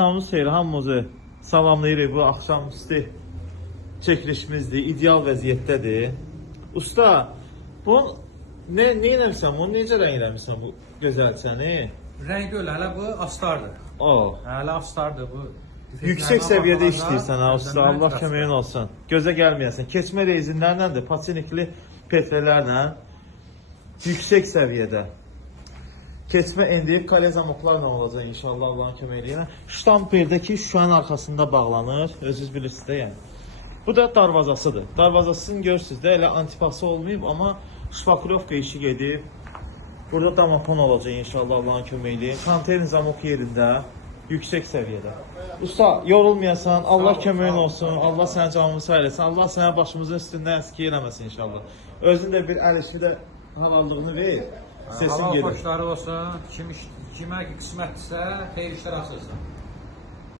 Hamımız xeyir, hamımızı salamlayırıq. Bu axşamüstü çəkilişimizdir, ideal vəziyyətdədir. Usta, bu ne eləmişsən, bunu necə rəng eləmişsən bu gözəlçəni? Rengi öyle, hala bu astardır. O, Hala astardır bu. yüksək səviyyədə işləyirsən ha usta, Allah köməyin olsun. Gözə gəlməyəsən. Keçmə rezinlərlə də, pasinikli petrelərlə yüksək səviyyədə. Keçmə endiyib kalya zamoklarla olacaq inşallah Allahın köməyi ilə. Ştamperdəki şüşənin arxasında bağlanır. Özünüz bilirsiniz də yəni. Bu da darvazasıdır. Darvazasını görürsünüz də elə antipası olmayıb, amma şpakrovka işi gedib. Burada damapon olacaq inşallah Allahın köməyi ilə. Konteyner zamok yerində, yüksək səviyyədə. Usta, yorulmayasan, Allah köməyin olsun, Allah sənə canını sağ eləsin, Allah sənə başımızın üstündən əski eləməsin inşallah. Özün də bir əl işi də halallığını ver. Sesin Halal gelir. xoşları olsun. Kimə qismətdirsə, xeyir işlər asılsın.